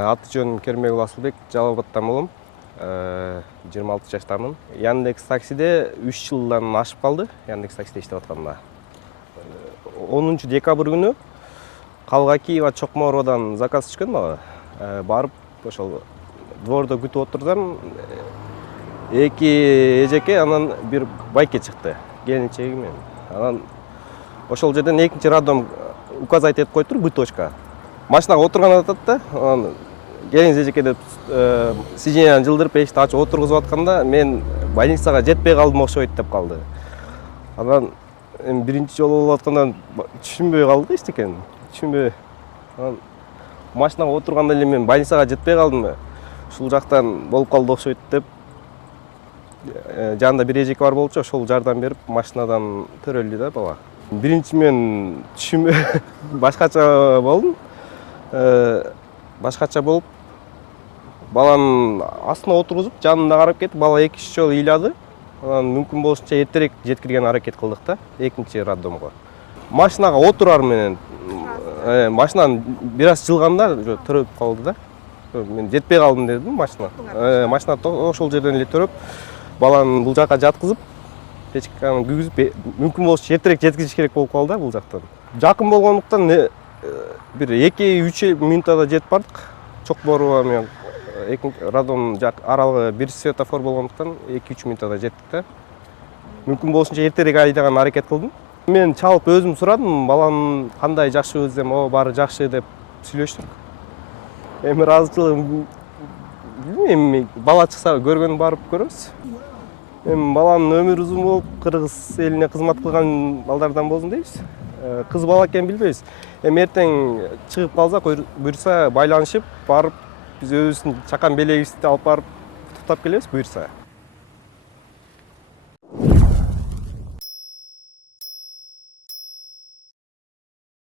Аты жөнүм Кермекул Асылбек, Жалал Абадтан болом. 26 жаштамын. Яндекс таксиде 3 жылдан ашып калды. Яндекс таксиде иштеп атканымда. 10 декабрь күнү Калга-Киева Чокморовдон заказ түшкөн мага. Барып ошол двордо күтүп отурсам, эки эжеке, анан бир байке чыкты. Келинчеги менен. Анан ошол жерден экинчи роддом указать этип коюптур, быточка. Машинага отурган атат да, анан келиңиз эжеке деп сиденьяны жылдырып эшикти ачып отургузуп атканда, мен больницага жетпей калдым окшойт деп калды. Анан биринчи жолу болуп аткандан түшүнбөй калдык эчтекени. Түшүнбөй. Анан машинага отурганда эле мен больницага жетпей калдым. Ушул жактан болуп калды окшойт деп жанында бир эжеке бар болчу, ошол жардам берип машинадан төрөлдү да бала. Биринчи мен түшүнбөй башкача болдум. Башкача болуп, баланын астына отургузуп, жанына карап кетип, бала 2-3 жолу ыйлады. Анан мүмкүн болушунча эртерээк жеткирген аракет кылдык да, экинчи роддомго. Машинага отурар менен машинанын бир аз жылганда төрөп калды да. Мен жетпей калдым дедим машина. Машина ошол жерден эле төрөп, баланы бул жака жаткызып, печканы күйгүзүп, мүмкүн болушунча эртерээк жеткизиш керек болуп калды бул жактан. Жакын болгондуктан бир 2-3 минутада жетип бардык. Чокморова менен роддом аралыгы бир светофор болгондуктан 2-3 минутада жеттик да. Мүмкүн болушунча эртерээк айдаган аракет кылдым. Мен чалып өзүм сурадым, баланын кандай жакшыбы десем, баары жакшы деп сүйлөштүк. Эми ыраазычылыгым билбейм, бала чыкса көргөн барып көрөбүз. Эми баланын өмүрү узун болуп, кыргыз элине кызмат кылган балдардан болсун дейбиз. Кыз бала экенин билбейбиз. Эми эртең чыгып калсак, буюрса байланышып барып, биз өзүбүздүн чакан белегибизди алып барып туктап келебиз буюрса.